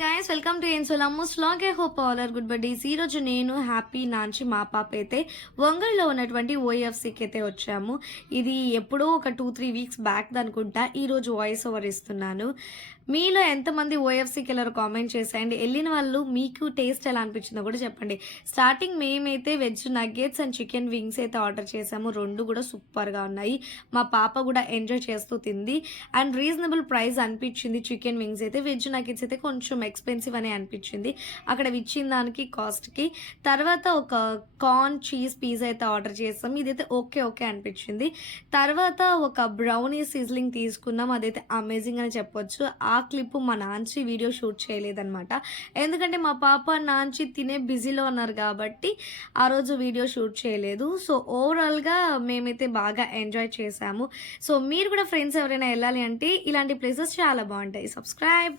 Guys welcome to ఎన్సోలమ్మూస్ vlog. I hope all are good buddies. ఈ రోజు నేను హ్యాపీ నాంచి మా పాప అయితే ఒంగోలులో ఉన్నటువంటి ఓఎఫ్సీకి అయితే వచ్చాము. ఇది ఎప్పుడో ఒక 2-3 వీక్స్ బ్యాక్ అనుకుంటా. ఈరోజు వాయిస్ ఓవర్ ఇస్తున్నాను. మీలో ఎంతమంది ఓఎఫ్సీకి వెళ్ళారో కామెంట్ చేసేయండి. వెళ్ళిన వాళ్ళు మీకు టేస్ట్ ఎలా అనిపించిందో కూడా చెప్పండి. స్టార్టింగ్ మేమైతే veg nuggets and chicken wings అయితే ఆర్డర్ చేసాము. రెండు కూడా సూపర్గా ఉన్నాయి. మా పాప కూడా ఎంజాయ్ చేస్తూ తింది అండ్ రీజనబుల్ ప్రైస్ అనిపించింది. చికెన్ వింగ్స్ అయితే, వెజ్ నగ్గెట్స్ అయితే కొంచెం ఎక్స్పెన్సివ్ అనే అనిపించింది అక్కడ ఇచ్చిన దానికి కాస్ట్కి. తర్వాత ఒక కార్న్ చీజ్ పిజ్జా అయితే ఆర్డర్ చేసాం. ఇదైతే ఓకే ఓకే అనిపించింది. తర్వాత ఒక బ్రౌనీ సిజ్లింగ్ తీసుకున్నాం. అదైతే అమేజింగ్ అని చెప్పొచ్చు. ఆ క్లిప్ మా నాంచి వీడియో షూట్ చేయలేదన్నమాట. ఎందుకంటే మా పాప నాంచి తినే బిజీలో ఉన్నారు కాబట్టి ఆ రోజు వీడియో షూట్ చేయలేదు. సో ఓవరాల్గా మేమైతే బాగా ఎంజాయ్ చేసాము. సో మీరు కూడా ఫ్రెండ్స్ ఎవరైనా వెళ్ళాలి అంటే ఇలాంటి ప్లేసెస్ చాలా బాగుంటాయి. సబ్స్క్రైబ్.